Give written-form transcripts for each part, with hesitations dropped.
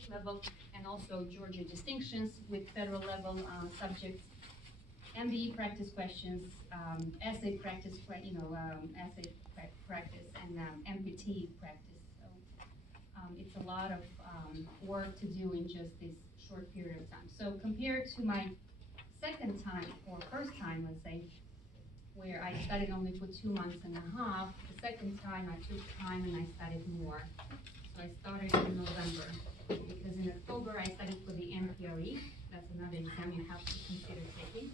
state level, and also Georgia distinctions with federal level subjects, MBE practice questions, essay practice, practice, and MPT practice. So it's a lot of work to do in just this short period of time. So compared to my second time, or first time, let's say, where I studied only for 2 months and a half, the second time I took time and I studied more. So I started in November, because in October I studied for the MPRE. That's another exam you have to consider taking.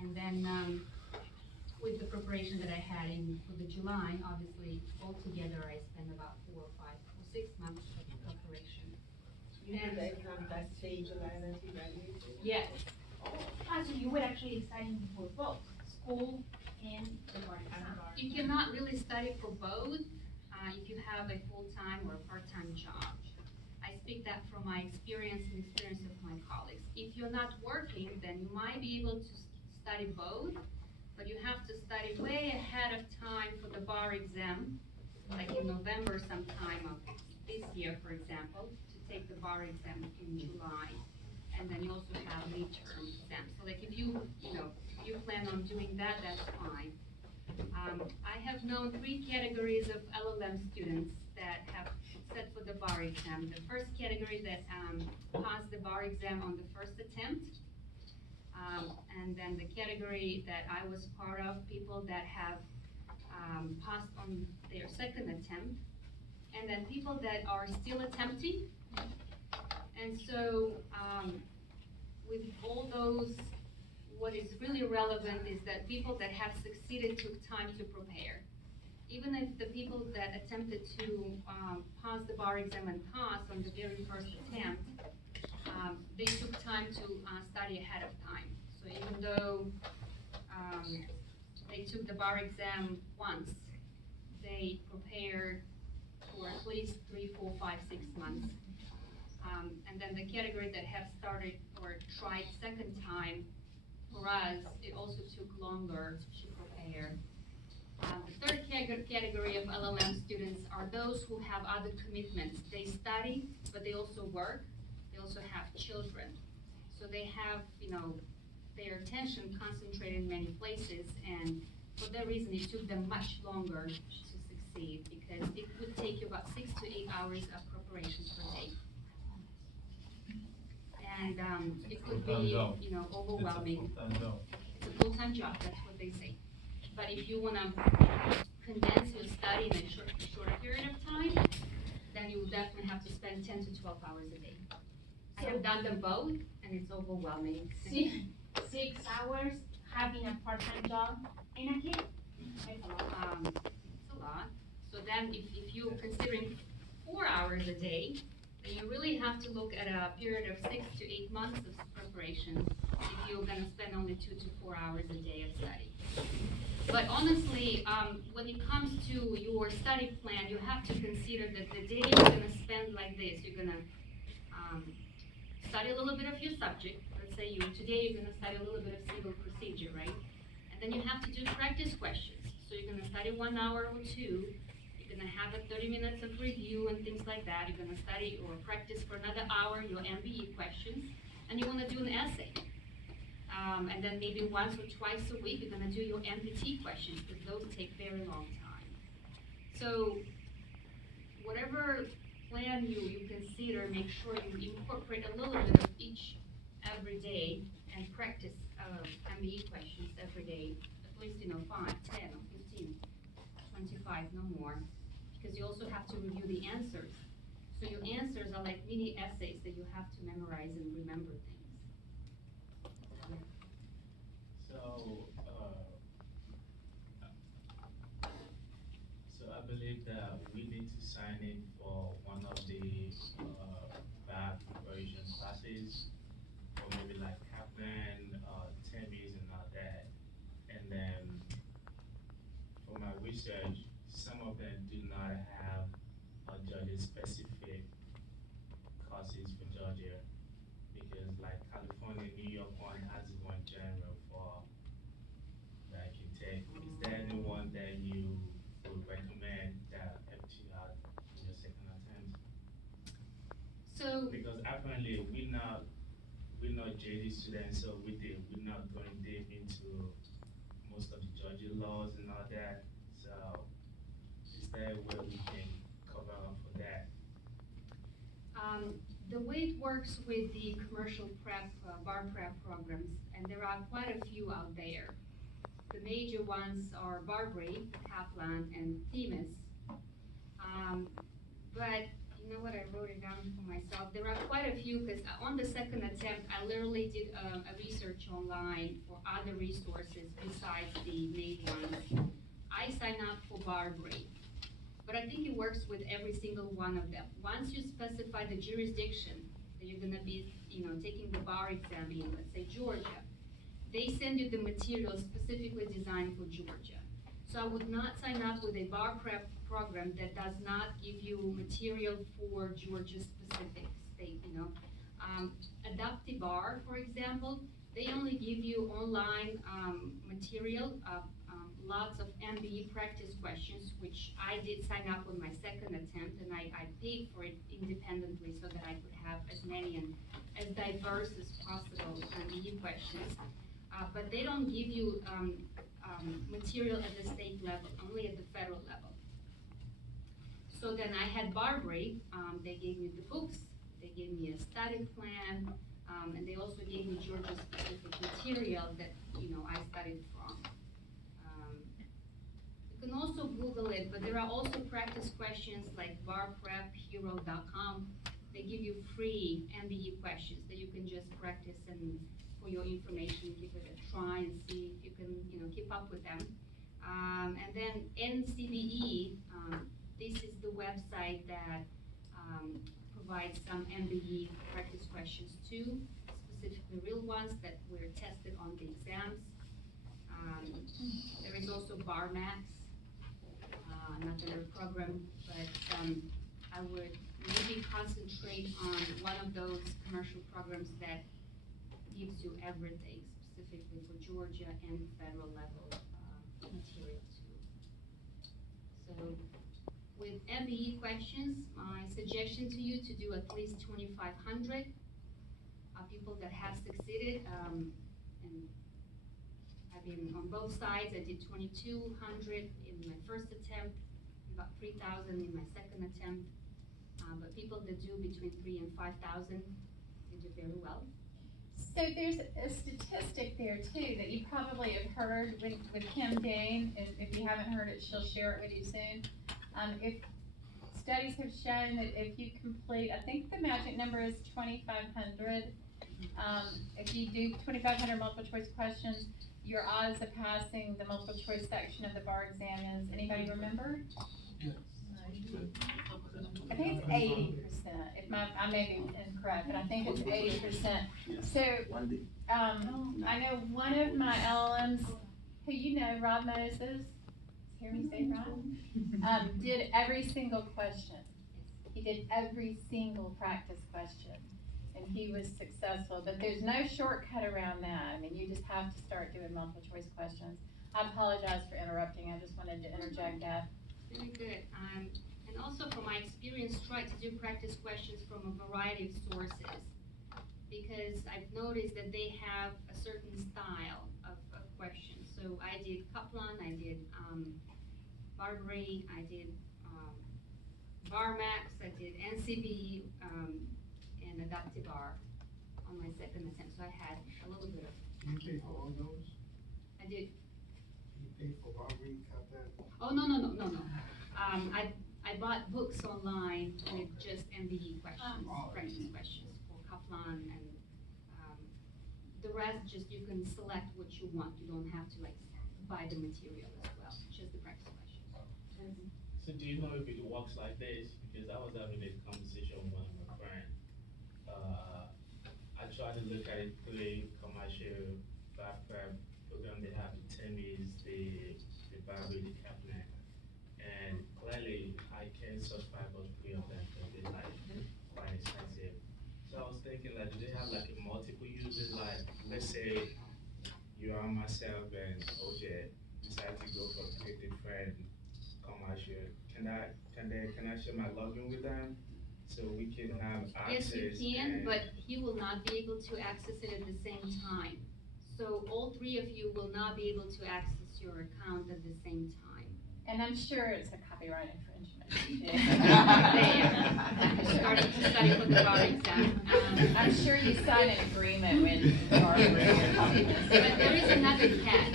And then with the preparation that I had for the July, obviously altogether I spent about 4 or 5 or 6 months of preparation. You had the exam that stage July that you graduated? Yes. So you were actually studying for both school and the bar exam. You cannot really study for both if you have a full-time or a part-time job. I speak that from my experience and experience of my colleagues. If you're not working, then you might be able to study both, but you have to study way ahead of time for the bar exam, like in November sometime of this year, for example, to take the bar exam in July. And then you also have midterm exams. So like if you plan on doing that, that's fine. I have known 3 categories of LLM students that have set for the bar exam. The first category that passed the bar exam on the first attempt, and then the category that I was part of, people that have passed on their second attempt, and then people that are still attempting. And so with all those, what is really relevant is that people that have succeeded took time to prepare. Even if the people that attempted to pass the bar exam and pass on the very first attempt, they took time to study ahead of time. So even though they took the bar exam once, they prepared for at least 3, 4, 5, 6 months. And then the category that have started or tried second time, for us, it also took longer to prepare. The third category of LLM students are those who have other commitments. They study, but they also work. They also have children. So they have, their attention concentrated in many places, and for that reason, it took them much longer to succeed, because it would take you about 6 to 8 hours of preparation per day. And it could be, overwhelming. It's a full-time job, that's what they say. But if you want to condense your study in a shorter period of time, then you will definitely have to spend 10 to 12 hours a day. I have done them both, and it's overwhelming. 6 hours having a part-time job and a kid? It's a lot. So then if you're considering 4 hours a day, then you really have to look at a period of 6 to 8 months of preparation if you're going to spend only 2 to 4 hours a day of study. But honestly, when it comes to your study plan, you have to consider that the day you're going to spend like this, you're going to study a little bit of your subject. Let's say today you're going to study a little bit of civil procedure, right? And then you have to do practice questions. So you're going to study 1 hour or 2. You're going to have 30 minutes of review and things like that. You're going to study or practice for another hour your MBE questions, and you want to do an essay. And then maybe once or twice a week, you're going to do your MPT questions, because those take very long time. So whatever plan you consider, make sure you incorporate a little bit of each every day and practice MBE questions every day, at least 5, 10, or 15, 25, no more, because you also have to review the answers. So your answers are like mini essays that you have to memorize and remember things. So I believe that we need to sign in for one of the bad preparation classes, or maybe like Kaplan, Temis, and all that. And then for my research, some of them do not have Georgia-specific courses for Georgia, because like California, New York one has one general for that you take. Is there anyone that you would recommend that helped you out in your second attempt? So, Because apparently we're not JD students, so we're not going deep into most of the Georgia laws and all that. So is there a way we can cover up for that? um, the way it works with the commercial prep, bar prep programs, and there are quite a few out there. The major ones are Barbary, Kaplan, and Themis. Um, but you know what, I wrote it down for myself. There are quite a few because on the second attempt, I literally did a research online for other resources besides the main ones. I signed up for Barbary, but I think it works with every single one of them. Once you specify the jurisdiction that you're gonna be, taking the bar exam in, let's say Georgia, they send you the materials specifically designed for Georgia. So I would not sign up with a bar prep program that does not give you material for Georgia specific state, Adaptive for example, they only give you online material, lots of MBE practice questions, which I did sign up with my second attempt, and I paid for it independently so that I could have as many and as diverse as possible MBE questions. But they don't give you material at the state level, only at the federal level. So then I had Barbary, they gave me the books, they gave me a study plan, and they also gave me Georgia specific material that, I studied from. You can also Google it, but there are also practice questions like barprephero.com. They give you free MBE questions that you can just practice and for your information, give it a try and see if you can, keep up with them. And then NCBE, this is the website that provides some MBE practice questions too, specifically real ones that were tested on the exams. There is also BarMax, another program, but I would maybe concentrate on one of those commercial programs that gives you everything specifically for Georgia and federal level material too. So with MBE questions, my suggestion to you to do at least 2,500 people that have succeeded. And I've been on both sides. I did 2,200 in my first attempt, about 3,000 in my second attempt. But people that do between 3,000 and 5,000, they do very well. So there's a statistic there too that you probably have heard with Kim Dane. If you haven't heard it, she'll share it with you soon. If studies have shown that if you complete, I think the magic number is 2,500. If you do 2,500 multiple choice questions, your odds of passing the multiple choice section of the bar exam is, anybody remember? Yes. I think it's 80%. I may be incorrect, but I think it's 80%. So, I know one of my LLMs, who you know, Rob Moses, hear me say Rob, did every single question. He did every single practice question, and he was successful. But there's no shortcut around that. I mean, you just have to start doing multiple choice questions. I apologize for interrupting. I just wanted to interject that. Very good. And also from my experience, try to do practice questions from a variety of sources, because I've noticed that they have a certain style of questions. So I did Kaplan, I did Barbary, I did BarMax, I did NCB, and Adaptive on my second attempt. So I had a little bit of. You pay for all those? I did. You pay for Barbary, Kaplan? Oh, no. I bought books online with just MBE questions, practice questions for Kaplan, and the rest just you can select what you want. You don't have to buy the material as well, just the practice questions. So do you know if it works like this? Because I was having a conversation with one of my friends. I tried to look at it through a commercial background program they have in Temis, the Barbary, the Kaplan. And clearly, I can't subscribe all three of them because they're quite expensive. So I was thinking do they have a multiple users? Let's say you are myself and OJ decide to go for 3 different commercial. Can I share my login with them so we can have Yes, access. you can, and- but he will not be able to access it at the same time. So all three of you will not be able to access your account at the same time. And I'm sure it's a copyright infringement. I'm starting to study for the bar exam. I'm sure you signed an agreement with Barbara. But there is another catch.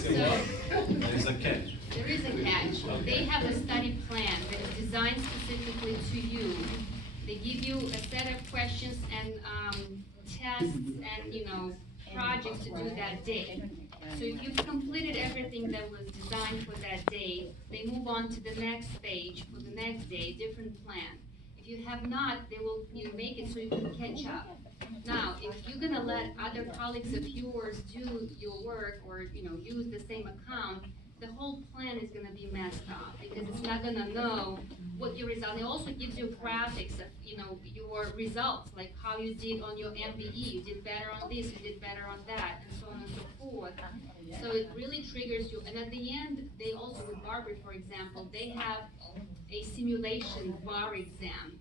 So, There's a catch. there is a catch. They have a study plan that is designed specifically to you. They give you a set of questions and, tests and, projects to do that day. So if you've completed everything that was designed for that day, they move on to the next stage for the next day, different plan. If you have not, they will, make it so you can catch up. Now, if you're gonna let other colleagues of yours do your work or, use the same account, the whole plan is gonna be messed up because it's not gonna know what your result. It also gives you graphics of, your results, like how you did on your MBE. You did better on this, you did better on that, and so on and so forth. So it really triggers you. And at the end, they also, with Barbary, for example, they have a simulation bar exam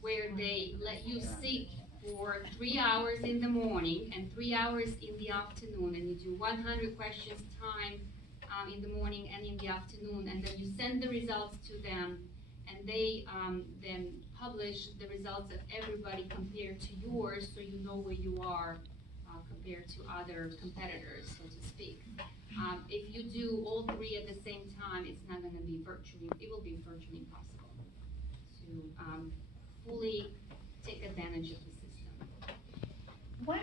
where they let you sit for 3 hours in the morning and 3 hours in the afternoon, and you do 100 questions time in the morning and in the afternoon, and then you send the results to them, and they then publish the results of everybody compared to yours, so you know where you are compared to other competitors, so to speak. If you do all three at the same time, it's not gonna be it will be virtually impossible to fully take advantage of the system. What,